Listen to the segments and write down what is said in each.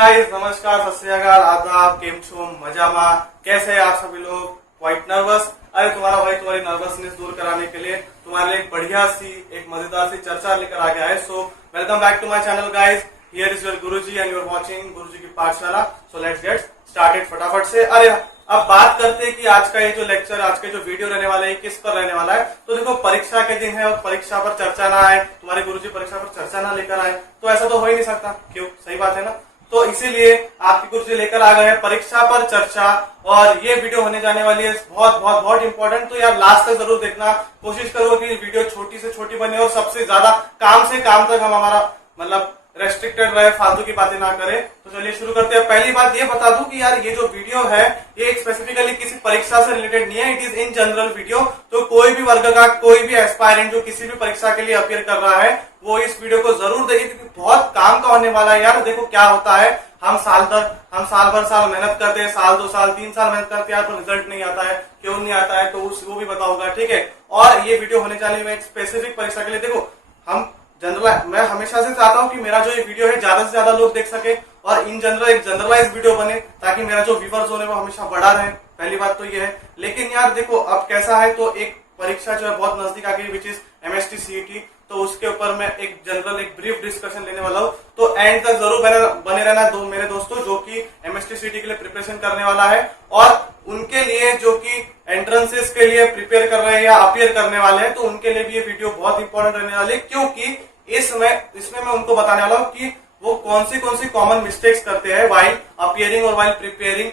Guys, नमस्कार, सत श्री अकाल, आदाब, केम छो, मजामा, कैसे हैं आप सभी लोग। Quite nervous. अरे तुम्हारा भाई तुम्हारी नर्वसनेस दूर कराने के लिए तुम्हारे लिए एक बढ़िया सी एक मजेदार सी चर्चा लेकर आ गया है। So welcome back to my channel guys. Here is your Guruji and you are watching Guruji की पाठशाला। सो लेट्स गेट स्टार्टेड फटाफट से। अरे अब बात करते हैं कि आज का ये जो लेक्चर, आज का जो वीडियो रहने वाला है किस पर रहने वाला है। तो देखो, परीक्षा के दिन है और परीक्षा पर चर्चा ना आए, तुम्हारे गुरुजी परीक्षा पर चर्चा ना लेकर आए तो ऐसा तो हो ही नहीं सकता। क्यों? सही बात है ना। तो इसीलिए आपके गुरुजी लेकर आ गए हैं परीक्षा पर चर्चा, और ये वीडियो होने जाने वाली है बहुत बहुत बहुत इंपॉर्टेंट। तो यार लास्ट तक जरूर देखना, कोशिश करो कि वीडियो छोटी से छोटी बने और सबसे ज्यादा काम से काम तक हम हमारा मतलब रेस्ट्रिक्टेड रहे, फालतू की बातें ना करें। तो चलिए शुरू करते हैं। पहली बात ये बता दूं कि यार ये जो वीडियो है ये स्पेसिफिकली किसी परीक्षा से रिलेटेड नहीं है, it is in general video. तो कोई भी वर्ग का कोई भी एस्पायरेंट जो किसी भी परीक्षा के लिए अपियर कर रहा है वो इस वीडियो को जरूर देखे, क्योंकि बहुत काम का होने वाला है। यार देखो क्या होता है, हम साल भर मेहनत करते हैं, साल 2 साल 3 साल मेहनत करते हैं, पर रिजल्ट नहीं आता है। क्यों नहीं आता है तो वो भी बताऊंगा, ठीक है। और ये वीडियो होने जाने में एक स्पेसिफिक परीक्षा के लिए। देखो हम जनरल, मैं हमेशा से चाहता हूं कि मेरा जो ये वीडियो है ज्यादा से ज्यादा लोग देख सके और इन जनरल एक जनरलाइज वीडियो बने, ताकि मेरा जो व्यूअर्स होने वो हमेशा बढ़ा रहे। पहली बात तो ये है। लेकिन यार देखो अब कैसा है, तो एक परीक्षा जो है बहुत नजदीक आ गई, विच इज MST CET। तो उसके ऊपर मैं एक जनरल एक ब्रीफ डिस्कशन लेने वाला हूँ। तो एंड तक जरूर बने रहना मेरे दोस्तों जो कि MST CET के लिए प्रिपरेशन करने वाला है और उनके लिए जो कि एंट्रेंसेस के लिए प्रिपेयर कर रहे हैं या अपियर करने वाले हैं, तो उनके लिए भी ये वीडियो बहुत इंपॉर्टेंट रहने वाली है। क्योंकि इसमें मैं उनको बताने वाला हूँ कि वो कौन सी कॉमन मिस्टेक्स करते हैं वाइल अपियरिंग और वाइल प्रिपेयरिंग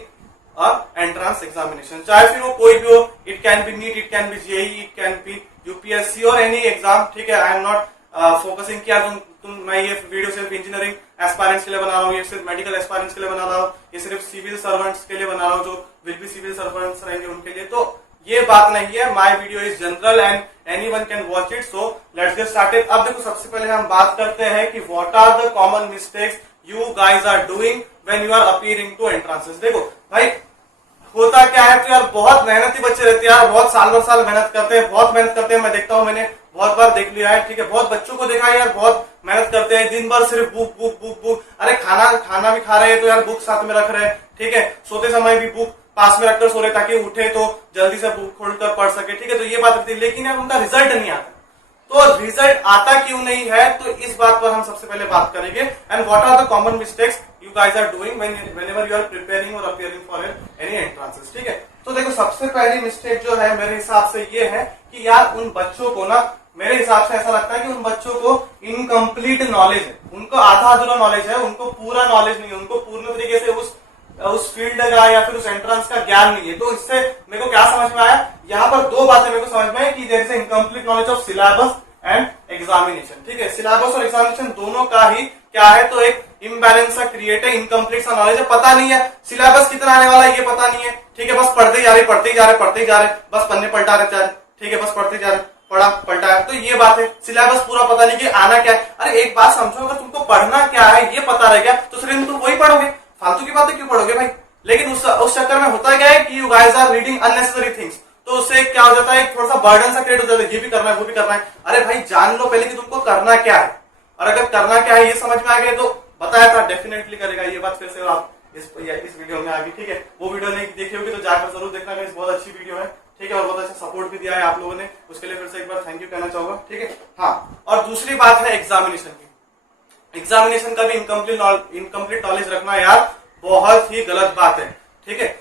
एंट्रेंस एग्जामिनेशन। चाहे फिर वो कोई भी हो, it can be NEET, it can be JEE, it can be UPSC और एनी एग्जाम, ठीक है। आई एम नॉट फोकसिंग किया मैं ये वीडियो सिर्फ इंजीनियरिंग एस्पायरेंट्स के लिए बना रहा हूँ, ये सिर्फ मेडिकल एस्पायरेंट्स के लिए बना रहा हूँ, ये सिर्फ सिविल सर्वेंट्स के लिए बना रहा हूँ जो विल बी सिविल सर्वेंट्स रहेंगे उनके लिए। तो ये बात नहीं है, my video is general and anyone can watch it. So let's get started. अब देखो सबसे पहले हम बात करते हैं कि what are the common mistakes you guys are doing when you are appearing to entrances. देखो भाई होता क्या है, तो यार बहुत मेहनती बच्चे रहते हैं यार, बहुत साल भर साल मेहनत करते हैं, बहुत मेहनत करते हैं। मैं देखता हूँ, मैंने बहुत बार देख लिया है, ठीक है। बहुत बच्चों को देखा है यार, बहुत मेहनत करते हैं, दिन भर सिर्फ बुक बुक बुक बुक। अरे खाना भी खा रहे हैं तो यार बुक साथ में रख रहे हैं, ठीक है। सोते समय भी बुक पास में रखकर सो रहे ताकि उठे तो जल्दी से बुक खोलकर पढ़ सके, ठीक है। तो ये बात रहती है, लेकिन यार उनका रिजल्ट नहीं आता। तो रिजल्ट आता क्यों नहीं है, तो इस बात पर हम सबसे पहले बात करेंगे। And what are the common mistakes you guys are doing whenever you are preparing और अपीयरिंग फॉर एनी एंट्रेंसेस, ठीक है। तो देखो सबसे पहली मिस्टेक जो है मेरे हिसाब से ये है कि यार उन बच्चों को ना, मेरे हिसाब से ऐसा लगता है कि उन बच्चों को इनकम्प्लीट नॉलेज है, उनको आधा अधूरा नॉलेज है, उनको पूरा नॉलेज नहीं है, उनको पूर्ण तरीके से उस फील्ड का या फिर उस एंट्रेंस का ज्ञान नहीं है। तो इससे मेरे को क्या समझ में आया, यहाँ पर 2 बातें मेरे को समझ में आई कि there is incomplete knowledge of syllabus and examination, ठीक है। सिलेबस और एग्जामिनेशन दोनों का ही क्या है, तो एक इम्बैलेंस सा क्रिएट है, इनकम्प्लीट सा नॉलेज है, पता नहीं है सिलेबस कितना आने वाला है ये पता नहीं है, ठीक है। बस पढ़ते जा रहे, बस पन्ने पलटा रहे, ठीक है, बस पढ़ते जा रहे, पढ़ा पलटा है। तो ये बात है, सिलेबस पूरा पता नहीं कि आना क्या है। अरे एक बात समझो, अगर तुमको पढ़ना क्या है ये पता रह गया तो सिर्फ तुम वही पढ़ोगे, फालतू की बातें क्यों पढ़ोगे भाई। लेकिन उस चक्कर में होता क्या है कि you guys are reading unnecessary things. तो उससे क्या हो जाता है, थोड़ा सा बर्डन सा क्रिएट हो जाता है, ये भी करना है वो भी करना है। अरे भाई जान लो पहले कि तुमको करना क्या है, और अगर करना क्या है ये समझ में आ गया तो बताया था डेफिनेटली करेगा। ये बात फिर से आप इस वीडियो में आ गई, ठीक है। वो वीडियो नहीं देखी होगी तो जाकर जरूर देखना, बहुत अच्छी वीडियो है, ठीक है। और बहुत अच्छा सपोर्ट भी दिया है आप लोगों ने, उसके लिए फिर से एक बार थैंक यू कहना चाहूंगा, ठीक है। हाँ, और दूसरी बात है एग्जामिनेशन की। एग्जामिनेशन का भी इनकम्प्लीट नॉलेज रखना यार बहुत ही गलत बात है, ठीक है।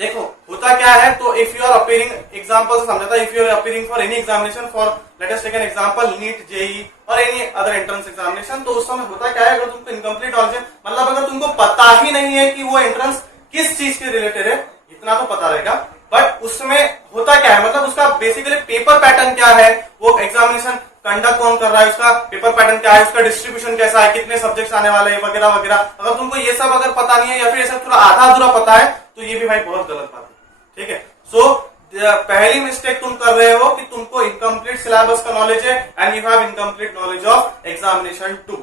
देखो होता क्या है, तो if you are appearing, example से समझाता है, if you are appearing for any examination, for let us take an example NEET, JEE और एनी अदर एंट्रेंस एग्जामिनेशन, तो उस समय होता क्या है, अगर तुमको इनकम्प्लीट नॉलेज है, मतलब अगर तुमको पता ही नहीं है कि वो एंट्रेंस किस चीज के रिलेटेड है, इतना तो पता रहेगा, बट उसमें होता क्या है, मतलब उसका बेसिकली पेपर पैटर्न क्या है, वो एग्जामिनेशन कंडक्ट कौन कर रहा है, उसका पेपर पैटर्न क्या है, उसका डिस्ट्रीब्यूशन कैसा है, कितने सब्जेक्ट्स आने वाले हैं वगैरह वगैरह। अगर तुमको ये सब अगर पता नहीं है या फिर ये सब थोड़ा आधा अधूरा पता है तो ये भी भाई बहुत गलत बात है, ठीक है। सो पहली मिस्टेक तुम कर रहे हो कि तुमको इनकम्प्लीट सिलेबस का नॉलेज है and you have incomplete knowledge of examination too,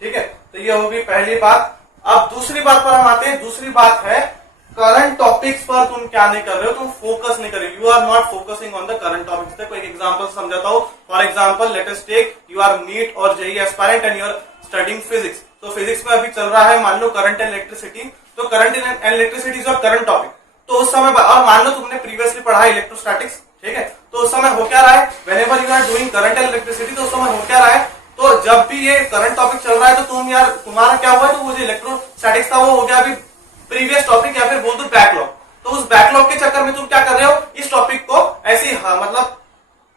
ठीक है। तो ये होगी पहली बात। अब दूसरी बात पर हम आते हैं। दूसरी बात है करंट टॉपिक्स पर तुम क्या नहीं कर रहे हो, तुम फोकस नहीं कर रहे, you are not focusing on the current topics. देखो एक एग्जांपल समझाता हूं। For example let us take you are NEET और JEE aspirant and you are studying physics. तो फिजिक्स में अभी चल रहा है मान लो करंट एंड इलेक्ट्रिसिटी, तो current and electricity is current topic. तो उस समय और मान लो तुमने प्रीवियसली पढ़ा है इलेक्ट्रोस्टैटिक्स, ठीक है, तो उस समय हो क्या रहा है, whenever you are doing current and electricity, तो उस समय हो क्या रहा है, तो जब भी ये करंट टॉपिक चल रहा है तो तुम यार तुम्हारा क्या हुआ है, तो वो जो इलेक्ट्रोस्टैटिक्स था वो हो गया अभी प्रीवियस टॉपिक या फिर बोल दो बैकलॉग। तो उस बैकलॉग के चक्कर में तुम क्या कर रहे हो, इस टॉपिक को ऐसे मतलब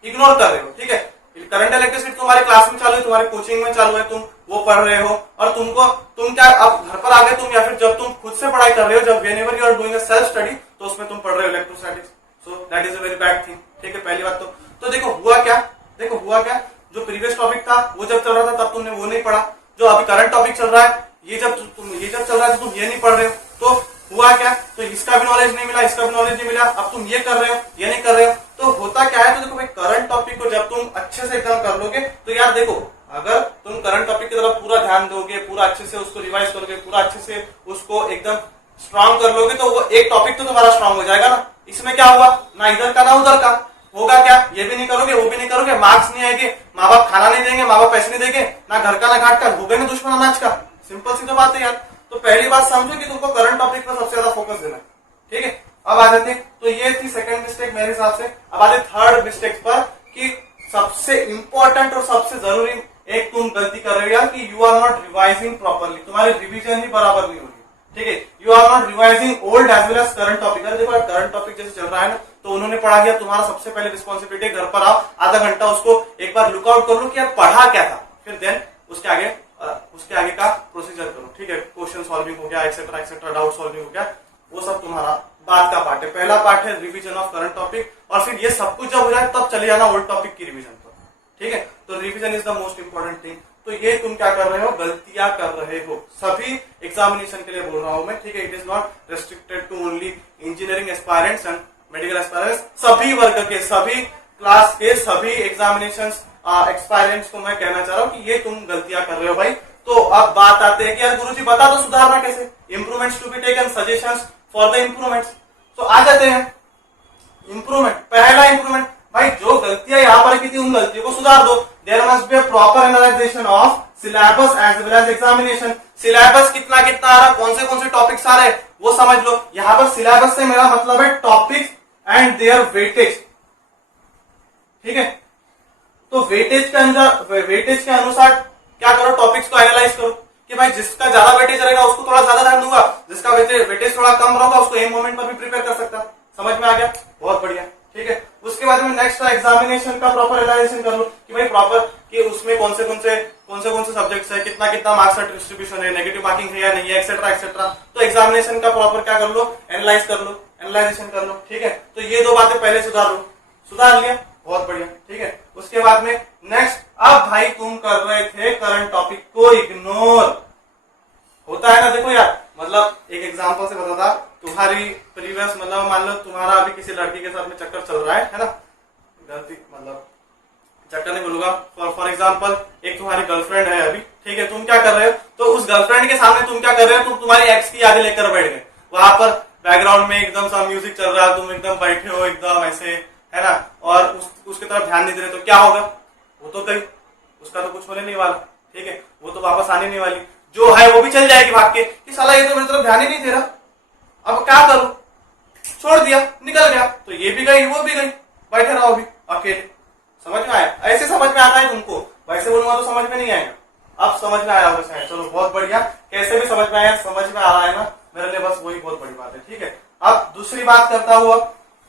इग्नोर कर रहे हो, ठीक है। करंट इलेक्ट्रिसिटी तुम्हारे क्लास में चालू है, तुम्हारे कोचिंग में चालू है, तुम वो पढ़ रहे हो और तुम क्या अब घर पर आ गए तुम, या फिर जब तुम खुद से पढ़ाई कर रहे हो, जब whenever you are doing a self study, तो उसमें तुम पढ़ रहे हो electrostatics. So that is a very bad thing, ठीक है। पहली बात तो देखो हुआ क्या, जो प्रीवियस टॉपिक था वो जब चल रहा था तब तुमने वो नहीं पढ़ा, जो अभी करंट टॉपिक चल रहा है ये जब चल रहा है तो तुम ये नहीं पढ़ रहे हो, तो हुआ क्या, तो इसका भी नॉलेज नहीं मिला, इसका भी नॉलेज नहीं मिला, अब तुम ये कर रहे हो, ये नहीं कर रहे हो, तो होता क्या है, तो देखो भाई करंट टॉपिक को जब तुम अच्छे से एकदम कर लोगे, तो यार देखो अगर तुम करंट टॉपिक की तरफ पूरा ध्यान दोगे, पूरा अच्छे से उसको रिवाइज करोगे, पूरा अच्छे से उसको एकदम स्ट्रांग कर लोगे, तो वो एक टॉपिक तो तुम्हारा स्ट्रांग हो जाएगा ना। इसमें क्या हुआ, ना इधर का ना उधर का, होगा क्या, ये भी नहीं करोगे वो भी नहीं करोगे, मार्क्स नहीं आएंगे, माँ बाप खाना नहीं देंगे, माँ बाप पैसे नहीं देंगे, ना घर का ना घाट का, हो गए ना दुश्मन अनाज का। सिंपल सी तो बात है यार। तो पहली बात समझो कि तुमको करंट टॉपिक पर सबसे ज्यादा फोकस देना है, ठीक है। अब आ जाते, तो ये थी सेकंड मिस्टेक मेरे हिसाब से। अब आते थर्ड मिस्टेक पर, कि सबसे इंपॉर्टेंट और सबसे जरूरी एक तुम गलती कर रहे हो यार, कि you are not revising properly, तुम्हारी रिविजन ही बराबर नहीं हो रही, ठीक है। You are not revising old as well as current topic. अरे देखो करंट टॉपिक जैसे चल रहा है ना, तो उन्होंने पढ़ा दिया, तुम्हारा सबसे पहले रिस्पॉन्सिबिलिटी, घर पर आओ, आधा घंटा उसको एक बार लुकआउट कर लो कि यार पढ़ा क्या था, फिर देन उसके आगे का प्रोसीजर करो, ठीक है। क्वेश्चन सॉल्विंग हो गया, एक्सेट्रा एक्सेट्रा, डाउट सॉल्विंग हो गया, वो सब तुम्हारा बाद का पार्ट है। पहला पार्ट है रिवीजन ऑफ करंट टॉपिक, और फिर ये सब कुछ जब हो जाए तब चले जाना ओल्ड टॉपिक की रिवीजन पर, ठीक है। तो revision is the most important thing. तो ये तुम क्या कर रहे हो, गलतियां कर रहे हो, सभी एग्जामिनेशन के लिए बोल रहा हूं मैं, ठीक है। It is not restricted to only engineering aspirants and medical aspirants, सभी वर्ग के, सभी क्लास के, सभी एग्जामिनेशन एक्सपायरेंट्स को मैं कहना चाह रहा हूं कि ये तुम गलतियां कर रहे हो भाई। तो अब बात आते हैं कि यार गुरुजी बता दो सुधारना कैसे, improvements to be taken, suggestions for the improvements. तो आ जाते हैं इंप्रूवमेंट। पहला इंप्रूवमेंट भाई, जो गलतियां यहाँ पर की थी उन गलतियों को सुधार दो। There must be a proper analyzation of syllabus as well as examination. Syllabus कितना आ रहा, कौन से टॉपिक्स आ रहे वो समझ लो। यहाँ पर सिलेबस से मेरा मतलब है टॉपिक्स एंड देयर वेटेज, ठीक है। तो वेटेज के अनुसार क्या करो, टॉपिक्स को एनालाइज करो कि भाई जिसका ज्यादा वेटेज रहेगा उसको थोड़ा ज्यादा ध्यान दूंगा, जिसका वेटेज थोड़ा कम रहेगा उसको एम मोमेंट पर भी प्रिपेयर कर सकता। समझ में आ गया, बहुत बढ़िया, ठीक है। उसके बाद में नेक्स्ट एग्जामिनेशन का प्रॉपर एनालिसिस कर लो कि भाई प्रॉपर कि उसमें कौन से सब्जेक्ट्स है, कितना मार्क्स का डिस्ट्रीब्यूशन है, नेगेटिव मार्किंग है या नहीं है, एक्सेट्रा एक्सेट्रा। तो एग्जामिनेशन का प्रॉपर क्या कर लो, एनालाइजेशन कर लो, ठीक है। तो ये दो बातें पहले सुधार लिया, बहुत बढ़िया, ठीक है। उसके बाद में नेक्स्ट, अब भाई तुम कर रहे थे करंट टॉपिक को इग्नोर, होता है ना। देखो यार, मतलब एक एग्जांपल से बताता, तुम्हारी प्रीवियस मतलब मान लो तुम्हारा अभी किसी लड़की के साथ में चक्कर चल रहा है ना, गलती मतलब चक्कर नहीं बोलूंगा, फॉर एग्जांपल एक तुम्हारी गर्लफ्रेंड है अभी, ठीक है। तुम क्या कर रहे हो, तो उस गर्लफ्रेंड के सामने तुम क्या कर रहे हो, तुम तुम्हारी एक्स की यादें लेकर बैठ गए, वहां पर बैकग्राउंड में एकदम सा म्यूजिक चल रहा है, तुम एकदम बैठे हो एकदम ऐसे, है ना, और उसके तरफ ध्यान नहीं दे रहे, तो क्या होगा, वो तो गई, उसका तो कुछ होने नहीं वाला, ठीक है। वो तो वापस आने नहीं वाली, जो है वो भी चल जाएगी भाग के कि साला ये तो मेरी तरफ ध्यान ही नहीं दे रहा, अब क्या करूं, छोड़ दिया, निकल गया, तो ये भी गई वो भी गई, बैठे रहो अभी अकेले। समझ में आया, ऐसे समझ में आता है तुमको, वैसे बोलूंगा तो समझ में नहीं आएगा। अब समझ में आया होगा शायद, चलो बहुत बढ़िया, कैसे भी समझ में आया, समझ में आ रहा है ना, मेरे लिए बस वही बहुत बड़ी बात है, ठीक है। अब दूसरी बात करता हुआ,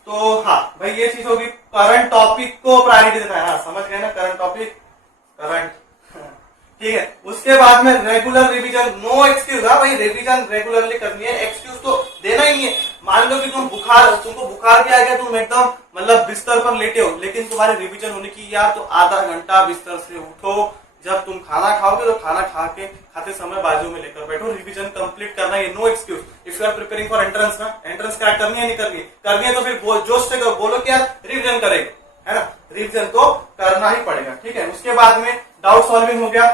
तो हाँ भाई ये चीज होगी, करंट टॉपिक को प्रायोरिटी देना है, हाँ समझ गए ना, करंट टॉपिक करंट, ठीक है। उसके बाद में रेगुलर रिवीजन, नो एक्सक्यूज, हाँ भाई रिवीजन रेगुलरली करनी है, एक्सक्यूज तो देना ही है। मान लो कि तुमको बुखार भी आ गया, तुम एकदम मतलब बिस्तर पर लेटे हो, लेकिन तुम्हारी रिवीजन होने की यार, तो आधा घंटा बिस्तर से उठो, जब तुम खाना खाओगे तो खाना खाते समय बाजू में लेकर बैठो, रिवीजन कंप्लीट करना है, no excuse. If you are preparing for entrance ना, एंट्रेंस क्रैक करनी है नहीं करनी है तो फिर जोश से बोलो कि यार रिवीजन करेंगे, है ना, रिवीजन तो करना ही पड़ेगा, ठीक है। उसके बाद में डाउट सॉल्विंग हो गया,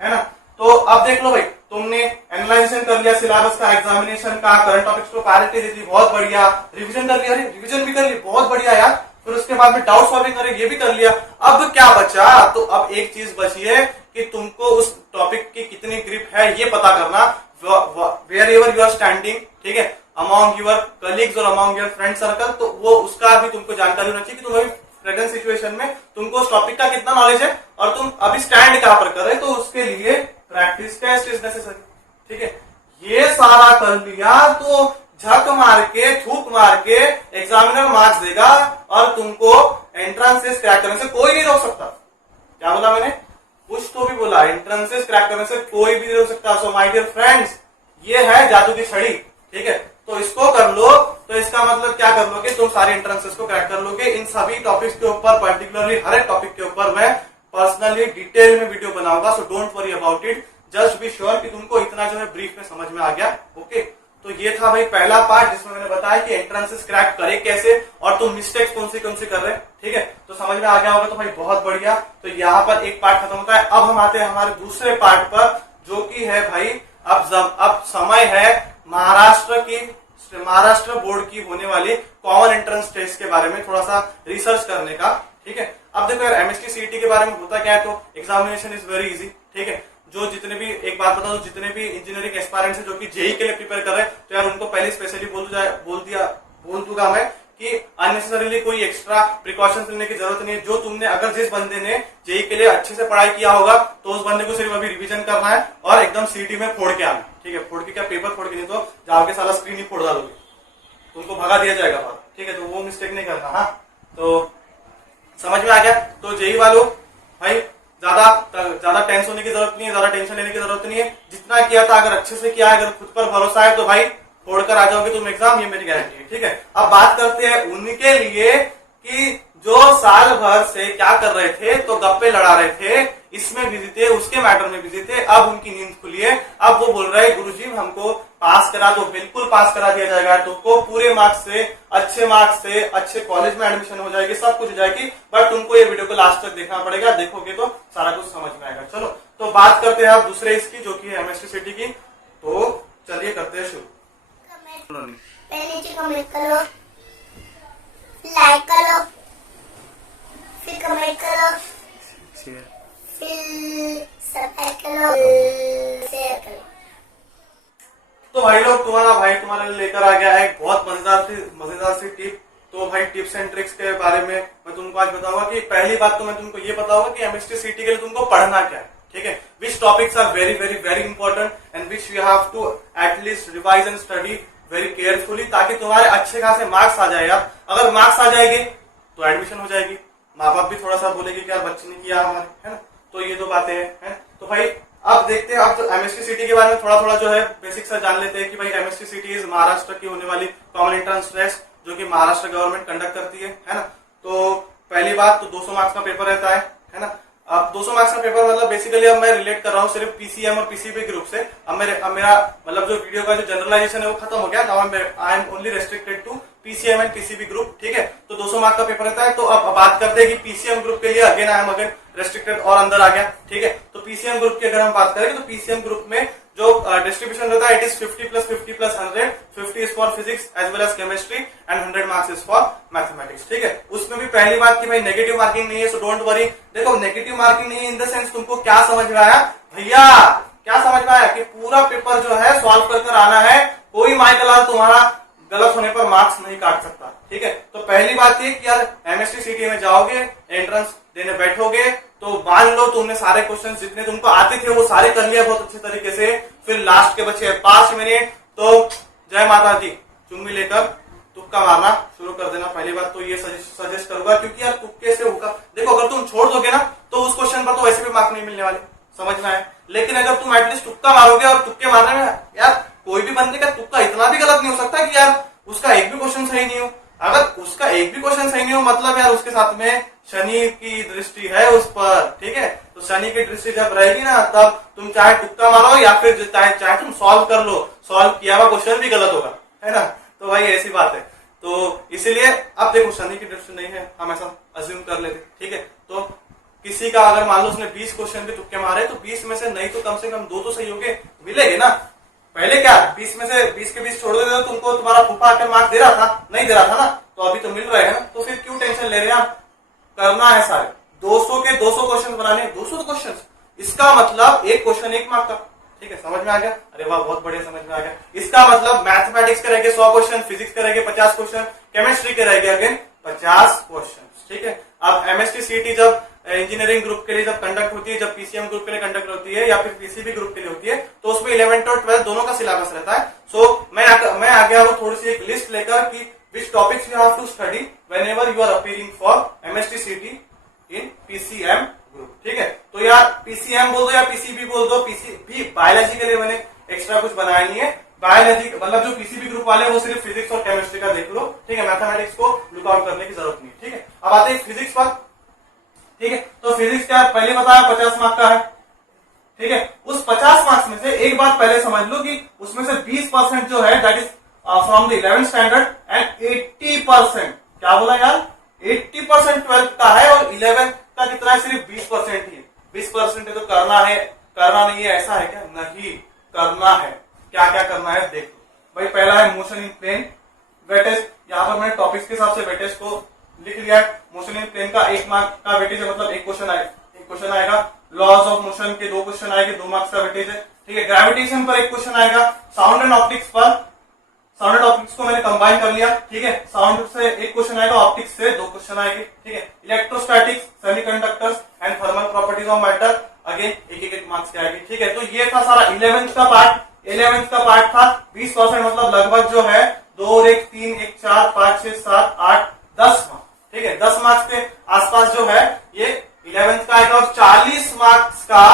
है ना। तो अब देख लो भाई, तुमने एनालाइजेशन कर लिया सिलेबस का, एग्जामिनेशन का, करंट टॉपिक्स को प्रायोरिटी दी थी, बहुत बढ़िया, रिवीजन कर लिया, रिवीजन भी कर ली, बहुत बढ़िया यार। फिर उसके बाद में डाउट सॉल्विंग करे, ये भी कर लिया। अब क्या बचा? तो अब एक चीज बची है कि तुमको उस टॉपिक की कितनी ग्रिप है ये पता करना, wherever you are standing, ठीक है, अमॉन्ग यूर कलीग्स और अमॉन्ग योर फ्रेंड सर्कल। तो वो उसका भी तुमको जानकारी होना चाहिए कि तुम अभी प्रेजेंट सिचुएशन में तुमको उस टॉपिक का कितना नॉलेज है और तुम अभी स्टैंड कहां पर कर रहे, तो उसके लिए प्रैक्टिस टेस्ट इज नेसेसरी, ठीक है। ये सारा कर लिया तो झक मार के, थूक मार के एग्जामिनर मार्क्स देगा और तुमको एंट्रेंसेस क्रैक करने से कोई नहीं रोक सकता। क्या बोला मैंने? कुछ तो भी बोला, एंट्रेंसेस क्रैक करने से कोई भी नहीं रोक सकता। सो माय डियर फ्रेंड्स, ये है जादू की छड़ी, ठीक है। तो इसको कर लो तो इसका मतलब क्या कर लोगे, तुम सारे एंट्रेंसेस को क्रैक कर लोगे। इन सभी टॉपिक्स के ऊपर, पर्टिकुलरली हर एक टॉपिक के ऊपर मैं पर्सनली डिटेल में वीडियो बनाऊंगा। So don't worry about it, just be sure कि तुमको इतना जो है ब्रीफ में समझ में आ गया। ओके, तो ये था भाई पहला पार्ट जिसमें मैंने बताया कि एंट्रेंसेस क्रैक करे कैसे और तुम मिस्टेक्स कौन सी कर रहे हैं, ठीक है। तो समझ में आ गया होगा, तो भाई बहुत बढ़िया। तो यहाँ पर एक पार्ट खत्म होता है। अब हम आते हैं हमारे दूसरे पार्ट पर, जो कि है भाई अब समय है महाराष्ट्र बोर्ड की होने वाली कॉमन एंट्रेंस टेस्ट के बारे में थोड़ा सा रिसर्च करने का, ठीक है। अब देखो यार, एमएसटी सीईटी के बारे में होता क्या है, तो एग्जामिनेशन इज वेरी इजी, ठीक है। जो जितने भी, एक बात बता दो, जितने भी इंजीनियरिंग एस्पायरेंट्स हैं जो कि जेई के लिए प्रिपेयर कर रहे हैं, तो यार उनको पहले स्पेशली बोल दूंगा मैं कि अननेसेसरीली कोई एक्स्ट्रा प्रिकॉशंस लेने की जरूरत नहीं है। जो तुमने, अगर जिस बंदे ने जेई के लिए अच्छे से पढ़ाई किया होगा तो उस बंदे को सिर्फ अभी रिवीजन करना है और एकदम सीटी में फोड़ के आना, ठीक है। फोड़ के क्या, पेपर फोड़ के नहीं तो जाओगे साला स्क्रीन ही फोड़ डालोगे, तुमको भगा दिया जाएगा बाहर, ठीक है। तो वो मिस्टेक नहीं करना। हाँ, तो समझ में आ गया। तो जेई वालों भाई ज्यादा टेंशन होने की जरूरत नहीं है, ज्यादा टेंशन लेने की जरूरत नहीं है। जितना किया था अगर अच्छे से किया है, अगर खुद पर भरोसा है, तो भाई छोड़कर आ जाओगे तुम एग्जाम, ये मेरी गारंटी है, ठीक है। अब बात करते हैं उनके लिए कि जो साल भर से क्या कर रहे थे, तो गप्पे लड़ा रहे थे, इसमें बिजी थे, उसके मैटर में बिजी थे। अब उनकी नींद खुली है। अब वो बोल रहे हैं गुरुजी हमको पास करा दो। बिल्कुल पास करा दिया जाएगा तुमको, पूरे मार्क्स से, अच्छे कॉलेज में एडमिशन हो जाएगी, सब कुछ हो जाएगी। बट तुमको ये वीडियो को लास्ट तक देखना पड़ेगा, देखोगे तो सारा कुछ समझ में आएगा। चलो, तो बात करते हैं अब दूसरे इसकी, जो कि है एमएसटी सीटी की। तो चलिए करते हैं शुरू। नीचे कमेंट करो, लाइक करो, फिर कमेंट करो, फिर सब्सक्राइब करो, शेयर करो। तो भाई लोग, तुम्हारे लिए लेकर आ गया है एक बहुत मजेदार सी टिप। तो भाई टिप्स एंड ट्रिक्स के बारे में मैं तुमको आज बताऊंगा कि पहली बात तो मैं तुमको ये बताऊंगा कि एमएसटी सीटी के लिए तुमको पढ़ना क्या है, ठीक है। Which topics are very very very important and which you have to at least revise and study very carefully, ताकि तुम्हारे अच्छे खासे मार्क्स आ जाए यार। अगर मार्क्स आ जाएंगे तो एडमिशन हो जाएगी, माँ बाप भी थोड़ा सा बोलेगी कि यार बच्चे ने किया हमारे, है ना। तो ये दो बातें हैं। तो भाई अब देखते हैं, अब तो एमएसटी सीटी के बारे में थोड़ा जो है बेसिक सा जान लेते हैं कि भाई एमएसटी सीटी इज महाराष्ट्र की होने वाली कॉमन एंट्रेंस टेस्ट, जो कि महाराष्ट्र गवर्नमेंट कंडक्ट करती है ना। तो पहली बात तो 200 मार्क्स का पेपर रहता है ना। अब 200 मार्क्स का पेपर मतलब बेसिकली अब मैं रिलेट कर रहा हूँ सिर्फ पीसीएम और पीसीबी ग्रुप से। अब मेरा मतलब जो वीडियो का जो जनरलाइजेशन है वो खत्म हो गया। Now I am only restricted to PCM and PCB group, ठीक है। तो 200 मार्क्स का पेपर रहता है। तो अब बात करते हैं कि पीसीएम ग्रुप के लिए अगेन रेस्ट्रिक्टेड और अंदर आ गया, ठीक है। तो पीसीएम ग्रुप की अगर हम बात करें तो पीसीएम ग्रुप में जो डिस्ट्रीब्यूशन रहता है, it is 50 + 50 + 100। 50 is for physics as well as chemistry and 100 marks is for mathematics, ठीक है। उसमें भी पहली बात कि भाई नेगेटिव मार्किंग नहीं है, सो डोंट वरी। देखो, नेगेटिव मार्किंग नहीं है इन द सेंस, तुमको क्या समझ में आया भैया, क्या समझ में आया कि पूरा पेपर जो है सॉल्व कर आना है। कोई माइकलाल तुम्हारा गलत होने पर मार्क्स नहीं काट सकता, ठीक है। तो पहली बात ये कि यार एमएसटी सीटी में जाओगे, एंट्रेंस देने बैठोगे, तो मान लो तुमने सारे क्वेश्चन जितने तुमको आते थे वो सारे कर लिया बहुत अच्छे तरीके से। फिर लास्ट के बचे 5 मिनट, तो जय माता दी चुम्मी लेकर तुक्का मारना शुरू कर देना। पहली बात तो ये सजेस्ट करूंगा, क्योंकि यार तुक्के से होगा। देखो, अगर तुम छोड़ दोगे ना तो उस क्वेश्चन पर तो वैसे भी मार्क नहीं मिलने वाले, समझ में आए। लेकिन अगर तुम एटलीस्ट तुक्का मारोगे, और तुक्के मारने में यार कोई भी बंदे का तुक्का इतना भी गलत नहीं हो सकता कि यार उसका एक भी क्वेश्चन सही नहीं हो। अगर उसका एक भी क्वेश्चन सही नहीं हो मतलब यार उसके साथ में शनि की दृष्टि है उस पर, ठीक है। तो शनि की दृष्टि जब रहेगी ना, तब तुम चाहे तुक्का मारो या फिर चाहे तुम सॉल्व कर लो, सॉल्व किया हुआ क्वेश्चन भी गलत होगा, है ना। तो भाई ऐसी बात है। तो इसीलिए अब देखो, शनि की दृष्टि नहीं है, हम ऐसा अज्यूम कर लेते, ठीक है। तो किसी का अगर मान लो उसने 20 क्वेश्चन भी तुक्के मारे, तो 20 में से नहीं तो कम से कम 2 तो सही हो गए, मिलेंगे ना। पहले क्या 20 में से 20 के 20 छोड़ देते तो तुमको तुम्हारा फूफा आकर मार्क्स दे रहा था, नहीं दे रहा था ना, तो अभी तो मिल रहे हैं, तो फिर क्यों टेंशन ले रहे हैं आप। करना है सारे 200 के 200 क्वेश्चन बनाने, 200 क्वेश्चन, इसका मतलब एक क्वेश्चन 1 मार्क का। ठीक है, समझ में आ गया, अरे वाह बहुत बढ़िया समझ में आ गया। इसका मतलब मैथमेटिक्स के रहेंगे 100 क्वेश्चन, फिजिक्स के रहेंगे 50 क्वेश्चन, केमिस्ट्री के रहेंगे अगेन 50 क्वेश्चन। ठीक है, अब एमएसटी सीटी जब इंजीनियरिंग ग्रुप के लिए जब कंडक्ट होती है, जब पीसीएम ग्रुप के लिए कंडक्ट होती है या फिर पीसीबी ग्रुप के लिए होती है, तो उसमें 11th और 12th दोनों का सिलेबस रहता है। सो मैं आ गया हूँ थोड़ी सी एक लिस्ट लेकर कि which topics you have to study whenever you are appearing for MST CT in PCM group. ठीक है, तो यार पीसीएम बोल दो या पीसीबी बोल दो, पीसीबी बायोलॉजी के लिए मैंने एक्स्ट्रा कुछ बनाया नहीं है। बायोलॉजी मतलब जो पीसीबी ग्रुप वाले वो सिर्फ फिजिक्स और केमिस्ट्री का देख लो। ठीक है, मैथमेटिक्स को लुक आउट करने की जरूरत नहीं है। ठीक है, अब आते हैं फिजिक्स पर। ठीक है, तो फिजिक्स क्या पहले बताया 50 मार्क का है। ठीक है, उस 50 मार्क्स में से एक बात पहले समझ लो कि उसमें से 20% जो है that is from the 11th standard and 80%, क्या बोला यार, 80% 12th का है और 11th का कितना है, सिर्फ 20% ही है। 20% तो करना है, करना नहीं है ऐसा है क्या, नहीं करना है। क्या क्या करना है देख लो भाई। पहला है मोशन इन प्लेन वेटेज, यहाँ पर मैंने टॉपिक्स के हिसाब से वेटेज को लिख लिया है। मोशन इन प्लेन का 1 मार्क का वेटेज है, मतलब एक क्वेश्चन आएगा। लॉज ऑफ मोशन के 2 क्वेश्चन आएंगे, 2 मार्क्स का वेटेज है। ठीक है, ग्रेविटेशन पर 1 क्वेश्चन आएगा। साउंड एंड ऑप्टिक्स पर, साउंड एंड ऑप्टिक्स को मैंने कंबाइन कर लिया। ठीक है, साउंड से 1 क्वेश्चन आएगा, ऑप्टिक्स से 2 क्वेश्चन आएंगे। ठीक है, electrostatics, semiconductors and thermal properties of matter, again एक मार्क्स के आएंगे। ठीक है, तो ये था सारा 11th का पार्ट। 11th का पार्ट था 20%, मतलब लगभग जो है 2 और 1 3 1 4 5 6 7 8 10 मार्क्स। ठीक है, 10 मार्क्स के आसपास जो है ये 11th का आएगा और 40 मार्क्स का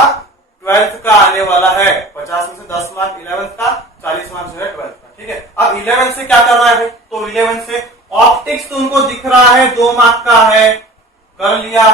12th का आने वाला है। 50 में से 10 मार्क 11th का, 40 मार्क्स जो है 12th का। ठीक है, अब 11th से क्या करना है भाई, तो 11th से ऑप्टिक्स तुमको दिख रहा है 2 मार्क का है, कर लिया।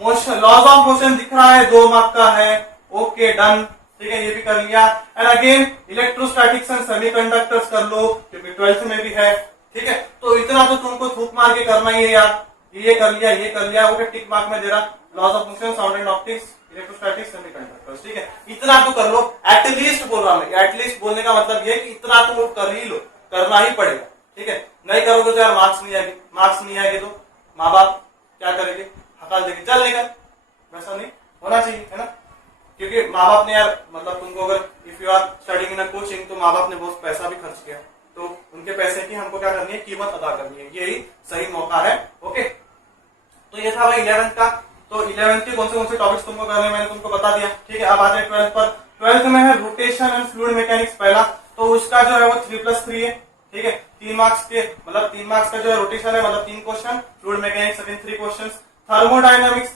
मोशन, लॉज ऑफ मोशन दिख रहा है 2 मार्क का है, ओके डन। ठीक है, ये भी कर लिया। And again electrostatics and semiconductors कर लो क्योंकि 12th में भी है। ठीक है, तो इतना तो तुमको थूक मार के करना ही है यार। ये कर लिया, ये कर लिया, ओके टिक मार्क में दे रहा। Laws of motion, sound and optics, electrostatics, semiconductors. ठीक है, इतना तो कर लो, एटलीस्ट बोल रहा मैं। एटलीस्ट बोलने का मतलब ये कि इतना तो कर ही लो, करना ही पड़ेगा। ठीक है, नहीं करोगे तो यार मार्क्स नहीं आएगी। मार्क्स नहीं आएंगे तो माँ बाप क्या करेंगे, हकाल देंगे, चल निकल। वैसा नहीं होना चाहिए, है ना, क्योंकि माँ बाप ने यार मतलब तुमको अगर if you are studying in a coaching तो माँ बाप ने बहुत पैसा भी खर्च किया, तो उनके पैसे की हमको क्या करनी है, कीमत अदा करनी है। यही सही मौका है। ओके, तो ये था भाई 11th का। तो 11th के कौन से टॉपिक्स तुमको करने मैंने तुमको बता दिया। ठीक है, अब आते हैं 12th पर। 12th में है रोटेशन एंड फ्लूइड मैकेनिक्स पहला, तो उसका जो है वो 3+3 है। ठीक है, 3 मार्क्स के, मतलब 3 मार्क्स का जो है रोटेशन है, मतलब 3 question, fluid mechanics again 3 question. Thermodynamics,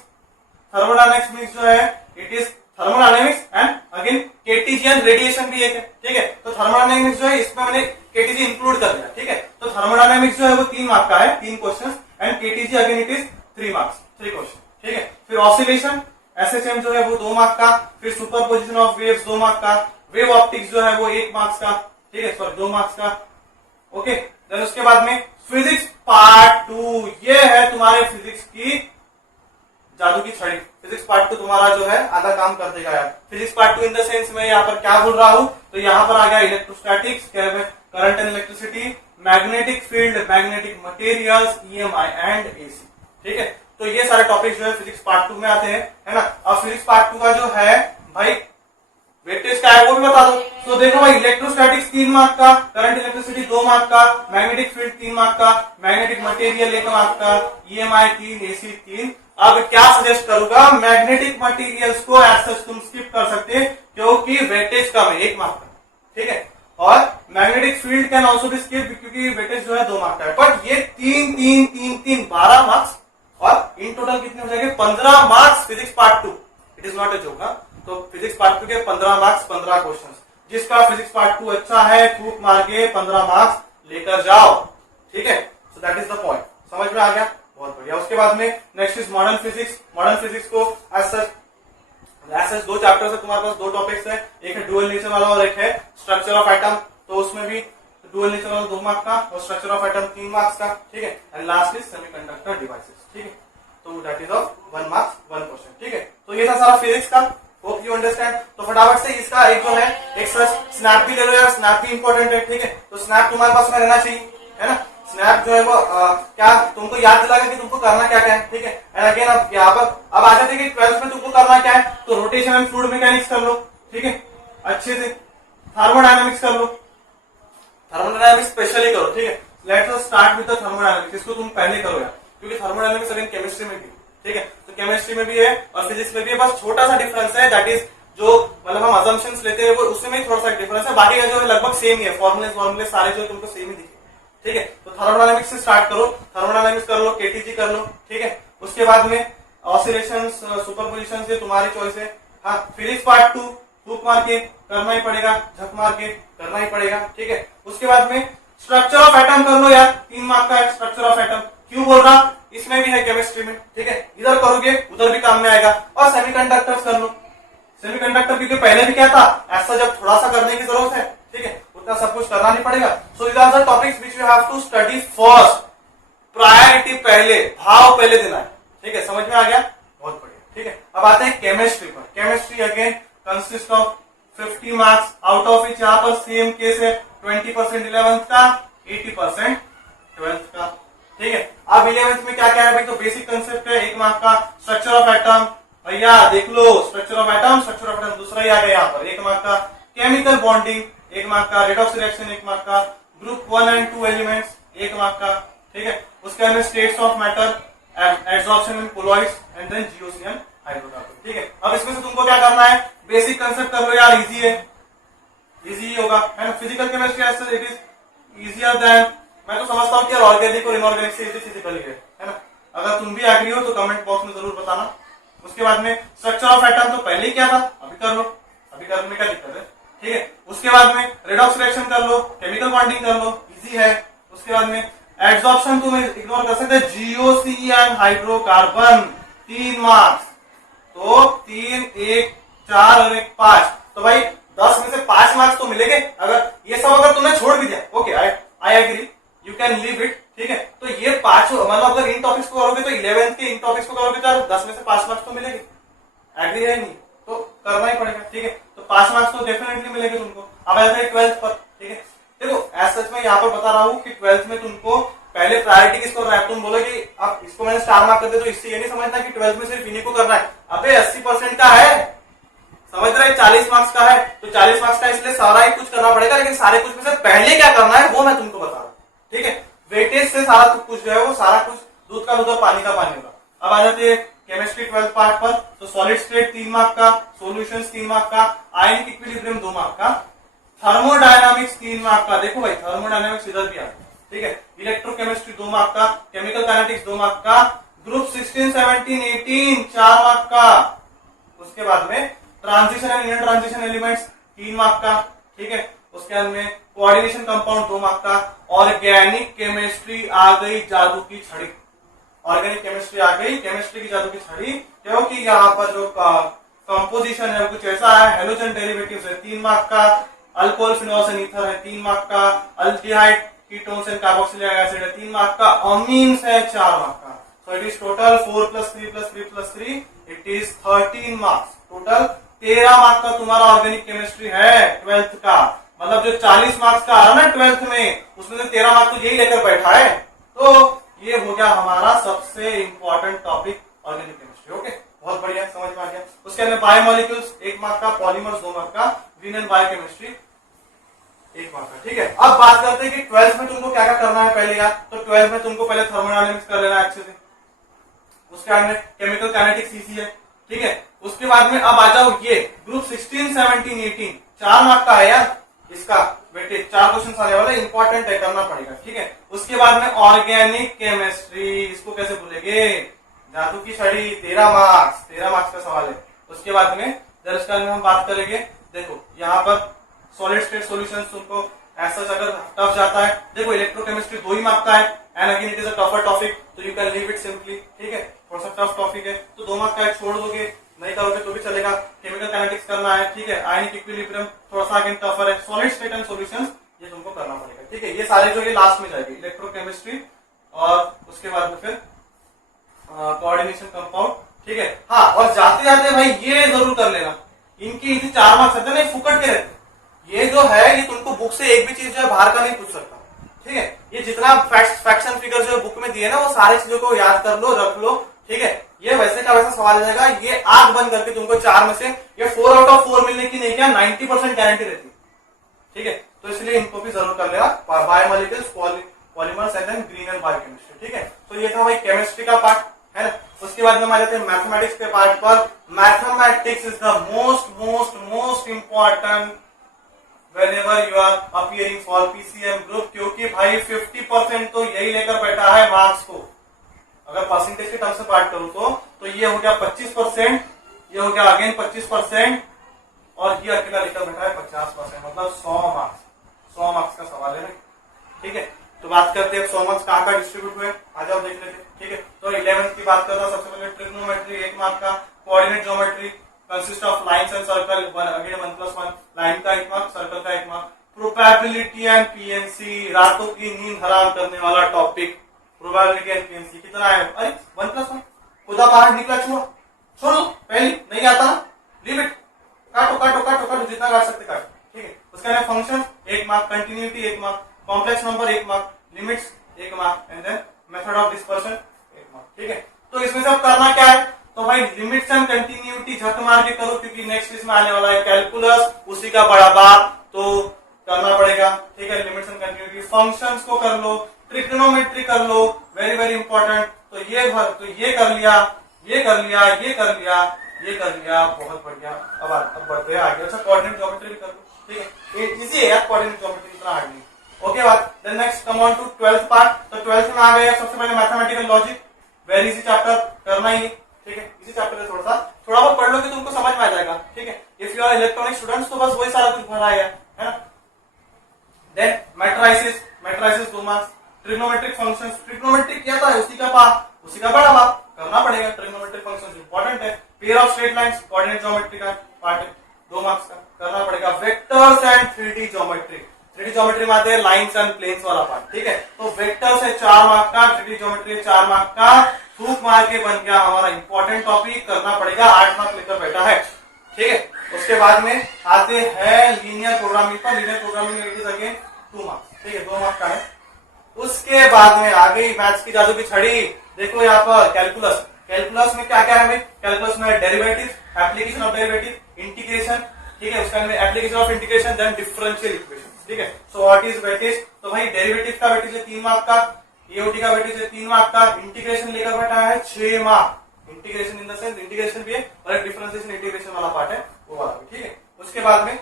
thermodynamics means जो है it is thermodynamics and again KTG and radiation भी एक है। ठीक है, तो थर्मोडायनामिक्स जो है इसमें मैंने केटीजी इंक्लूड कर दिया। ठीक है, तो थर्मोडायनामिक्स जो है वो 3 मार्क का है, 3 question, and KTG again it is 3 marks, 3 question. ठीक है, फिर ऑसिलेशन एसएचएम जो है वो 2 मार्क का, फिर सुपरपोजिशन ऑफ वेव्स 2 मार्क का, वेव ऑप्टिक्स जो है वो 1 मार्क्स का। ठीक है, सॉरी 2 मार्क्स का। ओके, देन उसके बाद में फिजिक्स पार्ट 2, ये है तुम्हारे फिजिक्स की जादू की छड़ी। फिजिक्स पार्ट 2 तुम्हारा जो है आधा काम कर देगा यार। Physics part 2 in the sense में यहाँ पर क्या बोल रहा हूं, तो यहाँ पर आ गया electrostatics, current and electricity, magnetic field, magnetic materials, EMI and AC. ठीक है, तो ये सारे टॉपिक्स जो है फिजिक्स पार्ट 2 में आते हैं, है ना। अब फिजिक्स पार्ट 2 का जो है भाई वेटेज क्या है वो भी बता दो। तो देखो भाई, इलेक्ट्रोस्टैटिक्स 3 मार्क का, करंट इलेक्ट्रिसिटी 2 मार्क का, मैग्नेटिक फील्ड 3 मार्क का, मैग्नेटिक मटेरियल 1 मार्क का, ईएमआई 3, एसी 3। अब क्या सजेस्ट करूंगा, मैग्नेटिक मटेरियल्स को ऐसा तुम स्किप कर सकते हैं क्योंकि वेटेज कम है, 1 मार्क का। ठीक है, और magnetic field can also be skip क्योंकि वेटेज जो है 2 मार्क का है। बट ये 3 3 3 3 12 मार्क्स, और इन टोटल कितने हो जाएंगे, 15 marks physics part 2। It is not a joke. तो फिजिक्स पार्ट 2 के 15 मार्क्स, 15 क्वेश्चन। जिसका फिजिक्स पार्ट 2 अच्छा है, फूक मार के 15 मार्क्स लेकर जाओ। ठीक है, सो दैट इज द पॉइंट। समझ में आ गया, बहुत बढ़िया। उसके बाद में next is modern physics. Modern physics को एज सच 2 चैप्टर्स है तुम्हारे पास, 2 टॉपिक्स है, एक है डुअल नेचर वाला और एक है स्ट्रक्चर ऑफ एटम। तो उसमें भी डुअल नेचर वाला 2 मार्क्स का और स्ट्रक्चर ऑफ एटम 3 मार्क्स का। ठीक है, and last is semiconductor devices. ठीक है, तो that is of 1 marks 1 question. ठीक है, तो ये था सारा फिजिक्स का। Hope you understand. तो फटाफट से इसका एक जो है एक सर्च स्नैप भी ले लो यार, स्नैप भी इंपॉर्टेंट है, ठीक है। तो स्नैप तुम्हारे पास में रहना चाहिए, है ना। स्नैप जो है वो क्या तुमको याद दिलाएगा कि तुमको करना क्या क्या है, ठीक है। एंड अगेन अब यहाँ पर अब आ जाते हैं कि 12th में तुमको करना क्या है। तो रोटेशन एंड फ्लूइड मैकेनिक्स कर लो, ठीक है, अच्छे से। थर्मोडायनामिक्स कर लो, थर्मोडायनामिक्स स्पेशली करो, ठीक है। Let's us start with the thermodynamics, इसको तुम पहले करो यार, क्योंकि थर्मोडायनामिक्स अगेन केमिस्ट्री में भी, ठीक है। तो केमिस्ट्री में भी है और फिजिक्स में भी है, बस छोटा सा डिफरेंस है, दैट इज जो मतलब हम असम्पशंस लेते हैं वो उसमें थोड़ा सा डिफरेंस है, बाकी का जो है लगभग सेम ही है, फॉर्मुले सारे जो तुमको सेम ही दिखे, ठीक है। तो थर्मोडायनामिक्स से स्टार्ट करो, थर्मोडायनामिक्स कर लो, केटीजी कर लो, ठीक है। उसके बाद में ऑसिलेशंस, सुपरपोजिशंस, ये तुम्हारी चॉइस है। हाँ, फिजिक्स पार्ट 2 फूक मार के करना ही पड़ेगा, झक मार के करना ही पड़ेगा, ठीक है। उसके बाद में स्ट्रक्चर ऑफ एटम कर लो यार, 3 मार्क का है स्ट्रक्चर ऑफ एटम। क्यों बोल रहा, इसमें भी है केमिस्ट्री में, ठीक है। इधर करोगे उधर भी काम में आएगा। और सेमीकंडक्टर्स कर लो, सेमीकंडक्टर, क्योंकि पहले भी क्या था, ऐसा जब थोड़ा सा करने की जरूरत है, ठीक है, उतना सब कुछ करना नहीं पड़ेगा। So these are the topics which you have to study first, priority पहले, भाव पहले देना है, ठीक है। समझ में आ गया, बहुत बढ़िया, ठीक है। अब आते हैं केमिस्ट्री पर। Chemistry again consist of 50 marks, out of which यहाँ पर सेम केस है 20% 11th का, 80% 12th का, ठीक है। अब 11th में क्या क्या है भाई, तो बेसिक कंसेप्ट है 1 मार्क का, स्ट्रक्चर ऑफ एटम, भैया देख लो, structure of atom, structure of atom दूसरा ही आ गया यहाँ पर 1 मार्क का। केमिकल बॉन्डिंग 1 मार्क का, रेडॉक्स रिएक्शन 1 मार्क का, ग्रुप 1 एंड 2 एलिमेंट्स 1 मार्क का, ठीक है। उसके बाद में states of matter, absorption in colloids and then GOC hydrocarbon, ठीक है। अब इसमें से तुमको क्या करना है, बेसिक कंसेप्ट कर लो यार, इजी है, इजी होगा, है ना। फिजिकल केमिस्ट्री ऐसे इट इज इजियर देन, मैं तो समझता हूँ कि यार ऑर्गेनिक और इनऑर्गेनिक से इजी फिजिकल है ना। अगर तुम भी एग्री हो तो कमेंट बॉक्स में जरूर बताना। उसके बाद में स्ट्रक्चर ऑफ एटम तो पहले ही किया था, अभी कर लो, अभी करने में क्या दिक्कत है, ठीक है। उसके बाद में रेडॉक्स रिएक्शन कर लो, केमिकल बॉन्डिंग कर लो, इजी है। उसके बाद में एड्सॉर्प्शन तुम इग्नोर कर सकते, जीओसी एंड हाइड्रोकार्बन 3 मार्क्स, तो 3 1 4 और 1 5, तो भाई 10 में से 5 मार्क्स तो मिलेंगे। अगर ये सब अगर तुमने छोड़ भी दिया, okay, I agree, you can leave it, ठीक है। तो ये 5 मतलब अगर इन टॉपिक्स को करोगे तो 11th के इन टॉपिक्स को करोगे तो 10 में से 5 मार्क्स तो मिलेंगे, एग्री है नहीं, तो करना ही पड़ेगा, ठीक है। तो 5 मार्क्स तो डेफिनेटली मिलेंगे तुमको। अब आता है 12th पर, ठीक है। देखो एज सच मैं यहाँ पर बता रहा हूँ कि 12th में तुमको पहले प्रायोरिटी किसको करना है। तुम बोलो कि अब इसको मैंने स्टार मार्क कर दिया, तो इससे ये नहीं समझना कि 12th में सिर्फ इन्हीं को करना है। अबे 80% का है, समझ रहे, 40 मार्क्स का है, तो 40 मार्क्स का इसलिए सारा ही कुछ करना पड़ेगा, लेकिन सारे कुछ में से पहले क्या करना है वो मैं तुमको बता रहा हूँ, ठीक है। वेटेज से सारा कुछ जो है वो सारा कुछ दूध का दूध और पानी का पानी होगा। अब आ जाते हैं केमिस्ट्री 12th पार्ट पर। तो सॉलिड स्टेट 3 मार्क का, सॉल्यूशंस 3 मार्क का, आयनिक इक्विलिब्रियम 2 मार्क का, थर्मोडायनामिक्स 3 मार्क का, देखो भाई थर्मोडायनामिक्स इधर भी आ, ठीक है। इलेक्ट्रोकेमिस्ट्री 2 मार्क का, केमिकल काइनेटिक्स 2 मार्क का, ग्रुप 16 17 18 4 मार्क का। उसके बाद में transition and inter transition elements 3 mark का, ठीक है। उसके बाद में कोऑर्डिनेशन कंपाउंड 2 मार्क का। ऑर्गेनिक केमिस्ट्री आ गई जादू की छड़ी, ऑर्गेनिक केमिस्ट्री आ गई केमिस्ट्री की जादू की छड़ी, क्योंकि यहाँ पर जो कंपोजिशन है वो कुछ ऐसा है, हेलोजन डेरिवेटिव्स है 3 मार्क का, अल्कोहल फिनोल्स एंड ईथर है 3 मार्क का, aldehyde ketones and carboxylic acid है 3 मार्क का, अमीन्स है 4 मार्क का। So it is total 4 + 3 + 3 + 3 it is 13 marks. Total 13 mark का तुम्हारा ऑर्गेनिक केमिस्ट्री है 12th का। मतलब जो 40 मार्क्स का आ रहा ना 12th में, उसमें से 13 मार्क्स तो यही लेकर बैठा है। तो ये हो गया हमारा सबसे important topic organic chemistry, okay, बहुत बढ़िया, समझ में आ गया। उसके अंदर बायोमोलिक्यूल्स 1 मार्क का, पॉलीमर्स 2 मार्क का, ग्रीन एंड बायोकेमिस्ट्री 1 मार्क का, ठीक है। अब बात करते हैं कि 12th में तुमको क्या क्या करना है पहले यार। तो 12th में तुमको पहले थर्मोडायनामिक्स कर लेना है अच्छे से, उसके बाद में केमिकल काइनेटिक्स इजी है, ठीक है। उसके बाद में अब आ जाओ ये ग्रुप 16 17 18 4 मार्क का है यार, इसका वेटेज 4 क्वेश्चन आने वाले, इंपॉर्टेंट है, करना पड़ेगा, ठीक है। उसके बाद में ऑर्गेनिक केमिस्ट्री, इसको कैसे भूलेंगे, जादू की छड़ी 13 मार्क्स का सवाल है। उसके बाद में दर्शक में हम बात करेंगे, देखो यहाँ पर सॉलिड स्टेट सॉल्यूशंस तुमको ऐसा अगर टफ जाता है, देखो इलेक्ट्रोकेमिस्ट्री 2 ही मार्क का है, and again it is a tougher topic, तो you can leave it simply, ठीक है। थोड़ा सा टफ टॉपिक है तो 2 मार्क का है, छोड़ दोगे, नहीं करोगे तो भी चलेगा। केमिकल काइनेटिक्स करना है, ठीक है। आयनिक इक्विलिब्रियम थोड़ा सा अगेन टफर है, सॉलिड स्टेट एंड सॉल्यूशंस ये तुमको करना पड़ेगा, ठीक है। ये सारे जो ये लास्ट में जाएगी, इलेक्ट्रोकेमिस्ट्री और उसके बाद में फिर कोऑर्डिनेशन कंपाउंड, ठीक है। हाँ, और जाते जाते भाई ये जरूर कर लेना, इनकी इसी 4 मार्क्स रहते हैं ना, फुकट के रहते हैं। ये जो है ये तुमको बुक से एक भी चीज जो है बाहर का नहीं पूछ सकता, ठीक है। ये जितना फैक्शन फिगर जो बुक में दिए ना वो सारी चीजों को याद कर लो, रख लो, ठीक है। ये वैसे का वैसा सवाल रहेगा, ये आंख बंद करके तुमको 4 में से ये 4 आउट ऑफ 4 मिलने की नहीं, क्या 90% गारंटी रहती है, ठीक है। तो इसलिए इनको भी जरूर कर लेगा, biomolecules, polymers and then green and biochemistry, ठीक है। तो ये था भाई केमिस्ट्री का पार्ट, है ना। उसके बाद में आ जाते हैं मैथमेटिक्स के पार्ट पर। Mathematics is the most important whenever you are appearing for PCM group, क्योंकि भाई 50% तो यही लेकर बैठा है मार्क्स को। अगर परसेंटेज के टर्म से बात करूं तो ये हो गया 25%, ये हो गया अगेन 25%, और ये अकेला लेकर बैठा है 50%, मतलब 100 मार्क्स का सवाल है, ठीक है। तो बात करते हैं 100 मार्क्स कहाँ का डिस्ट्रीब्यूट हुए, आ जाओ देख लेते हैं, ठीक है। तो 11th की बात कर रहा हूं, सबसे पहले ट्रिग्नोमेट्री 1 मार्क का, coordinate geometry consist of lines and circle, again 1+1, line का 1 मार्क, सर्कल का 1 मार्क। प्रोबेबिलिटी एंड पीएनसी, रातों की नींद हराम करने वाला टॉपिक, प्रोबेबिलिटी एंड पीएनसी कितना है, अरे 1+1, खुदा बाहर निकला छुआ, छोड़ो पहली नहीं आता ना, लीव इट, काटो जितना काट सकते काटो, ठीक है। उसका है function 1 mark, continuity 1 mark, complex number 1 mark, limits 1 mark, and then method of dispersion 1 mark, ठीक है। तो इसमें से अब करना क्या है, तो भाई लिमिट्स एंड कंटिन्यूटी झक मार के करो, क्योंकि नेक्स्ट इसमें आने वाला है कैलकुलस, उसी का बड़ा बाप, तो करना पड़ेगा, ठीक है। लिमिट्स एंड कंटिन्यूटी, फंक्शंस को कर लो, ट्रिग्नोमेट्री कर लो, वेरी इंपॉर्टेंट। तो ये कर लिया, ये कर लिया, बहुत बढ़िया। अब बढ़ते हैं आगे। अच्छा, कोऑर्डिनेट ज्योमेट्री भी कर लो, ठीक है, इजी है यार, कोऑर्डिनेट ज्योमेट्री इतना हार्ड नहीं, ओके बात। Then next come on to 12th part. तो 12th में आ गए सबसे पहले mathematical logic, very easy chapter, करना ही, ठीक है। इसी चैप्टर में थोड़ा बहुत पढ़ लो कि तुमको समझ में आ जाएगा, ठीक है। If you are electronic students तो बस वही सारा कुछ भरा है ना। Then matrices 2 marks, trigonometric functions, trigonometric क्या था, उसी का बड़ा बाप, करना पड़ेगा। ट्रिग्नोमेट्रिक फंक्शंस इंपॉर्टेंट है। Pair of straight lines, coordinate geometry का पार्ट है, 2 मार्क्स का, करना पड़ेगा। Vectors and 3D geometry, 3D geometry में आते हैं लाइंस एंड प्लेन्स वाला पार्ट, ठीक है। तो वेक्टर्स है 4 मार्क का, 3D ज्योमेट्री है 4 मार्क का, फूक मार के बन गया हमारा इंपॉर्टेंट टॉपिक, करना पड़ेगा, 8 मार्क लेकर बैठा है, ठीक है। उसके बाद में आते हैं लीनियर प्रोग्रामिंग पर। Linear programming it is again 2 marks, ठीक है, 2 मार्क का है। उसके बाद में आ गई मैथ्स की जादू की छड़ी, देखो यहाँ पर कैलकुलस में क्या क्या है भाई, कैलकुलस में derivative, application of derivative, integration, ठीक है। उसका application of integration, then differential equation, ठीक है। सो व्हाट इज वेटेज, तो भाई डेरिवेटिव का वेटेज है 3 मार्क का, ईओटी का वेटेज है 3 मार्क का, इंटीग्रेशन लेकर बैठा है 6 mark, integration in the sense integration भी है और एक डिफरेंशिएशन इंटीग्रेशन वाला पार्ट है वो वाला भी, ठीक है। उसके बाद में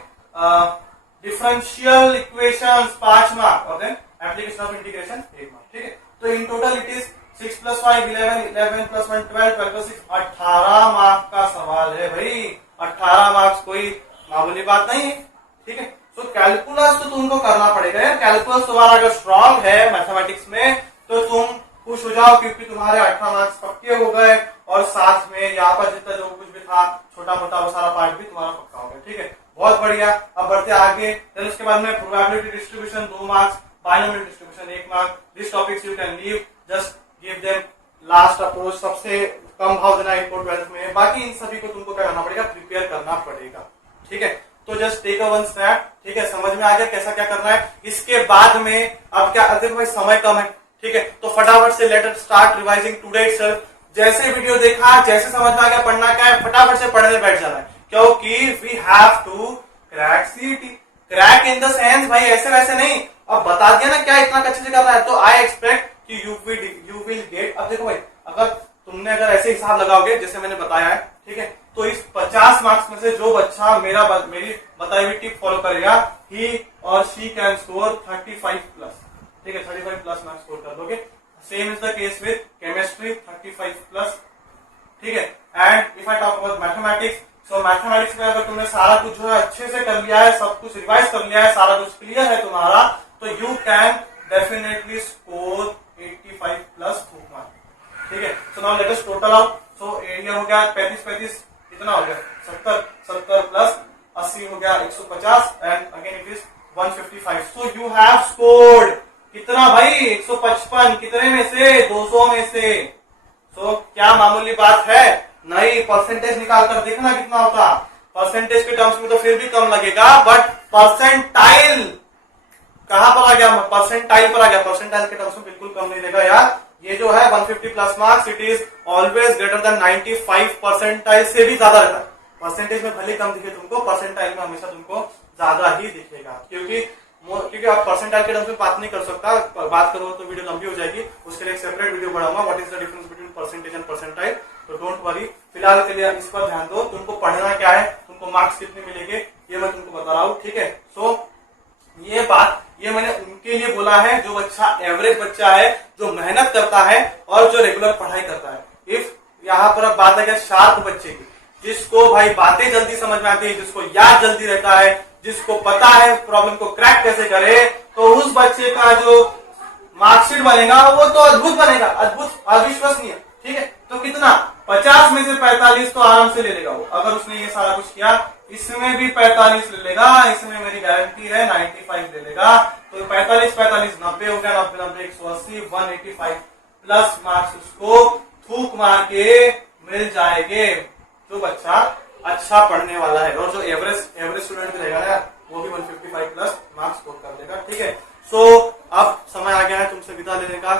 डिफरेंशियल इक्वेशंस 5 मार्क और then application of integration 1 mark, ठीक है। तो in total it is 6 + 5 11, 11 + 1 12, 12 + 6 18 mark का सवाल है भाई। 18 मार्क्स कोई मामूली बात नहीं है, ठीक है। तो कैलकुलस तो तुमको करना पड़ेगा यार। कैलकुलस तुम्हारा अगर स्ट्रांग है मैथमेटिक्स में तो तुम खुश हो जाओ, क्योंकि तुम्हारे 18 मार्क्स पक्के हो गए, और साथ में यहाँ पर जितना जो कुछ भी था छोटा मोटा वो सारा पार्ट भी तुम्हारा पक्का हो गया, ठीक है। बहुत बढ़िया। अब बढ़ते आगे। फिर उसके बाद में probability distribution 2 marks, binomial distribution 1 mark. This topics you can leave, just give them last approach, सबसे कम भाव देना इनको 12th में। बाकी इन सभी को तुमको क्या करना पड़ेगा, प्रिपेयर करना पड़ेगा, ठीक है। तो just take a one snap, ठीक है, समझ में आ गया कैसा क्या करना है। इसके बाद में अब क्या, देखो भाई समय कम है, ठीक है, तो फटाफट से let us start revising today itself. जैसे वीडियो देखा, जैसे समझ में आ गया पढ़ना क्या है, फटाफट से पढ़ने बैठ जाना है, क्योंकि we have to crack CET. Crack in the sense भाई ऐसे वैसे नहीं, अब बता दिया ना क्या इतना अच्छे से करना है, तो आई एक्सपेक्ट कि यू विल गेट। अब देखो भाई, अगर ऐसे हिसाब लगाओगे जैसे मैंने बताया है, ठीक है, तो इस 50 मार्क्स में से जो बच्चा मेरी बताई हुई टिप फॉलो करेगा, ही और शी कैन स्कोर 35+, ठीक है, 35+ मार्क्स स्कोर कर दोगे। Same is the case with chemistry 35+, ठीक है। And if I talk about mathematics, so mathematics में अगर तुमने सारा कुछ जो है अच्छे से कर लिया है, सब कुछ रिवाइज कर लिया है, सारा कुछ क्लियर है तुम्हारा, तो you can definitely score 85+ marks, ठीक है। So now let us total out. So area हो गया 35 कितना हो गया 70 प्लस 80 हो गया 150 and again it is 155। So you have scored कितना भाई 155, कितने में से 200 में से। सो क्या मामूली बात है नहीं, परसेंटेज निकाल कर देखना कितना होता। परसेंटेज के टर्म्स में तो फिर भी कम लगेगा, बट परसेंटाइल कहां पर आ गया, परसेंटाइल पर आ गया, परसेंटाइल के टर्म्स में बिल्कुल कम नहीं देगा यार। ये जो है 150 plus marks, it is always greater than 95 percentile से भी ज्यादा रहता है। परसेंटेज में भले कम दिखे तुमको, परसेंटाइल में हमेशा तुमको ज्यादा ही दिखेगा, क्योंकि आप परसेंटाइल के टर्म्स में बात नहीं कर सकता, बात करो तो वीडियो लंबी हो जाएगी, उसके लिए एक सेपरेट वीडियो बनाऊंगा, what is the difference between percentage and percentile. तो डोंट वरी, फिलहाल के लिए इस पर ध्यान दो, तुमको पढ़ना क्या है, तुमको मार्क्स कितने मिलेंगे ये मैं तुमको बता रहा हूँ, ठीक है। सो ये मैंने उनके लिए बोला है जो बच्चा एवरेज बच्चा है, जो मेहनत करता है और जो रेगुलर पढ़ाई करता है। इफ यहाँ पर अब बात है शार्प बच्चे की, जिसको भाई बातें जल्दी समझ में आती है, जिसको याद जल्दी रहता है, जिसको पता है प्रॉब्लम को क्रैक कैसे करे, तो उस बच्चे का जो मार्कशीट बनेगा वो तो अद्भुत बनेगा, अद्भुत, अविश्वसनीय, ठीक है। तो कितना 50 में से 45 तो आराम से ले लेगा वो, अगर उसने ये सारा कुछ किया। इसमें भी 45 ले लेगा, इसमें मेरी गारंटी है 95 ले लेगा। तो 45 45 90 हो गया, 90 90 180, 185 प्लस मार्क्स उसको थूक मार के मिल जाएंगे, जो बच्चा अच्छा पढ़ने वाला है। और जो एवरेज स्टूडेंट रहेगा ना, वो भी 155 प्लस मार्क्स स्कोर कर लेगा, ठीक है। सो अब समय आ गया है तुमसे विदा लेने का।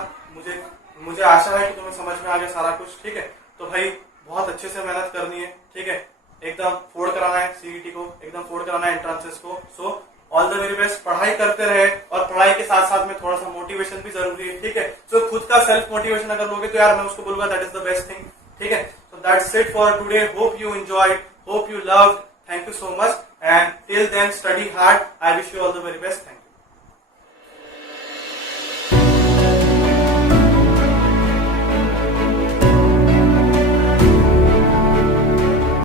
मुझे आशा है कि तुम्हें समझ में आ गया सारा कुछ, ठीक है। तो भाई बहुत अच्छे से मेहनत करनी है, ठीक है, एकदम फोड़ कराना है सीईटी को, एकदम फोड़ कराना है एंट्रांसेस को। So all the very best, पढ़ाई करते रहे, और पढ़ाई के साथ साथ में थोड़ा सा मोटिवेशन भी जरूरी है, ठीक है। सो खुद का सेल्फ मोटिवेशन अगर लोगे तो यार मैं उसको बोलूंगा that is the best thing, ठीक है। So that's it for today, hope you enjoyed, hope you loved, thank you so much, and till then study hard, I wish you all the very best, thank you.